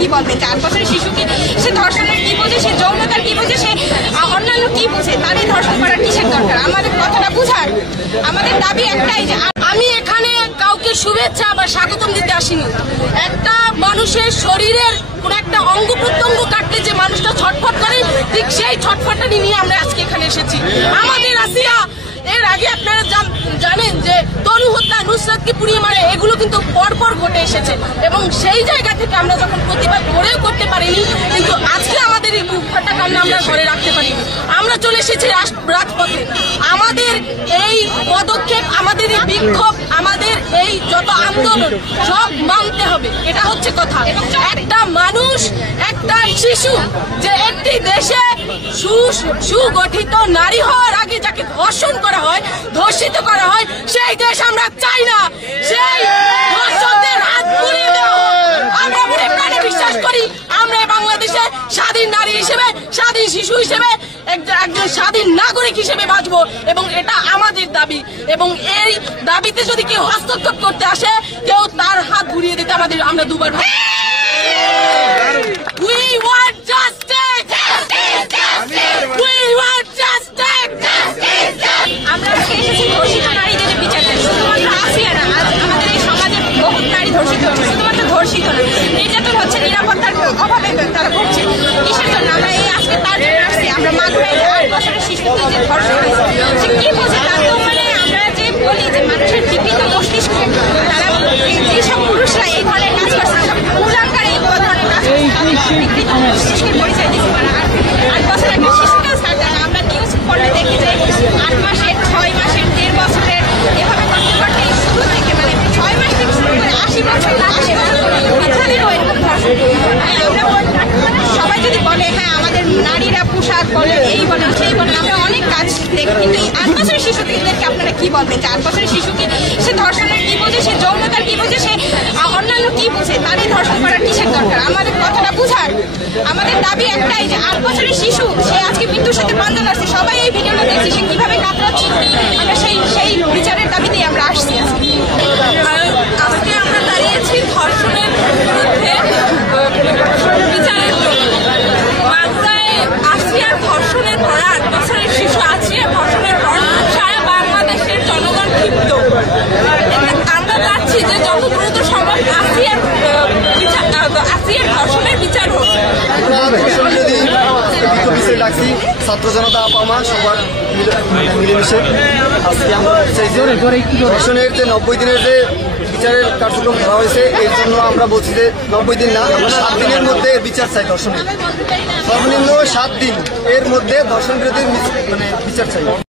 কি বলবেন? 4 বছরের শিশু কি সে ধর্ষণের কি বোঝে, সে যৌনতার কি বোঝে, সে অন্যান্য কি বোঝে? তারই ধর্ষণ করার কিসের দরকার? আমাদের কথাটা বুঝার। আমাদের দাবি একটাই যে আমি এখানে কাউকে শুভেচ্ছা বা স্বাগতম দিতে আসিনি। একটা মানুষের শরীরের কোন একটা অঙ্গ প্রত্যঙ্গ কাটলে যে মানুষটা ছটফট করে, ঠিক সেই ছটফটটা নিয়ে আমরা আজকে এখানে এসেছি। আমাদের আসিয়া এর আগে আপনারা জানেন যে তনু হত্যা, নুসরাতকে পুড়িয়ে মারে, এগুলো কিন্তু পরপর ঘটে এসেছে এবং সেই জায়গা থেকে আমরা যখন প্রতিবাদ করেও করতে পারিনি, কিন্তু আজকে আমাদের এই বুক ফাটা কান্না আমরা ঘরে রাখতে পারিনি। আমরা চলে এসেছি রাজপথে। আমাদের এই পদক্ষেপ, আমাদের এই বিক্ষোভ, আমাদের এই যত আন্দোলন সব মানতে হবে, এটা হচ্ছে কথা। একটা মানুষ, একটা শিশু যে একটি দেশে সুগঠিত নারী হওয়ার আগে যাকে ধর্ষণ করা হয়, ধর্ষিত করা হয়, সেই দেশ আমরা চাই না। সেই ধর্ষকদের হাত পুড়িয়ে দেওয়া। আমরা মনে প্রাণে বিশ্বাস করি আমরা বাংলাদেশে স্বাধীন নারী হিসেবে, স্বাধীন শিশু হিসেবে, একজন স্বাধীন নাগরিক হিসেবে বাঁচবো এবং এটা আমাদের দাবি। এবং এই দাবিতে যদি কেউ হস্তক্ষেপ করতে আসে, কেউ তার হাত ঘুরিয়ে দিতে আমরা দুবার We want justice! We want justice! আমরা এসেছি ধর্ষিত নারীদের বিচার করতে। শুধুমাত্র আসিয়া না, আমাদের এই সমাজের বহুত নারী ধর্ষিত হচ্ছে। শুধুমাত্র ধর্ষিত না, নির্যাতন হচ্ছে, নিরাপত্তার অভাবে তারা ভুগছে। কিসের জন্য? আমরা এই আজকে তার জন্য আসছি। আমরা মাগুরায় 8 বছরের শিশুকে যে ধর্ষণ হয়েছে, সে কি বোঝে? তার তো মানে আমরা যে বলি যে মানুষের বিকৃত মস্তিষ্ক, তারা যেসব পুরুষরা এই ধরনের কাজ করছে, সব মূলাঙ্কার এই ধরনের কাজ করছে, বিকৃত মস্তিষ্কের পরিচয় দিচ্ছে। 8 বছরের একটা শিশুকেও ছাড়তে না। আমরা নিউজ পড়লে দেখি যে 8 মাসের, 6 মাসের, 1.5 বছরের এভাবে করতে করতে শুরু থেকে মানে 6 মাস থেকে শুরু করে 80 বছর লাগে সবাই যদি বলে হ্যাঁ আমাদের নারীরা পোশাক বলে, এই বলেন সেই বলেন, আমরা অনেক কাজ দেখি, কিন্তু এই 8 বছরের শিশুদেরকে আপনারা কি বলবেন? 4 বছরের শিশু কি সে ধর্ষণের কি বোঝে, সে যৌনতার কি বোঝে, সে অন্যান্য কি বোঝে? তারই ধর্ষণ করার কিসের দরকার? আমাদের কথাটা বুঝার। আমাদের দাবি একটাই যে 8 বছরের শিশু সে আজকে মৃত্যুর সাথে পাঞ্জা লাগছে। সবাই এই ভিডিওটা দেখছি, সে কিভাবে কাতরাচ্ছে। আমরা সেই বিচারের দাবিতেই আমরা আসছি। আজকে আমরা দাঁড়িয়েছি ধর্ষণের বিরুদ্ধে বিচারের জন্য। মাগুরায় আসিয়ার ধর্ষণের পর 8 বছরের শিশু আসিয়ার ধর্ষণের পর সারা বাংলাদেশের জনগণ ক্ষিপ্ত। আমরা চাচ্ছি যে যত দ্রুত সম্ভব আসিয়ার ধর্ষণের বিচার হোক। ছাত্র জনতা আপামা সবার মিলেমিশে আজকে আমরা ধর্ষণের যে 90 দিনের যে বিচারের কার্যক্রম ধরা হয়েছে, এর জন্য আমরা বলছি যে 90 দিন না, আমরা 7 দিনের মধ্যে বিচার চাই। ধর্ষণের সর্বনিম্ন 7 দিন এর মধ্যে ধর্ষণ বিরোধী বিচার চাই।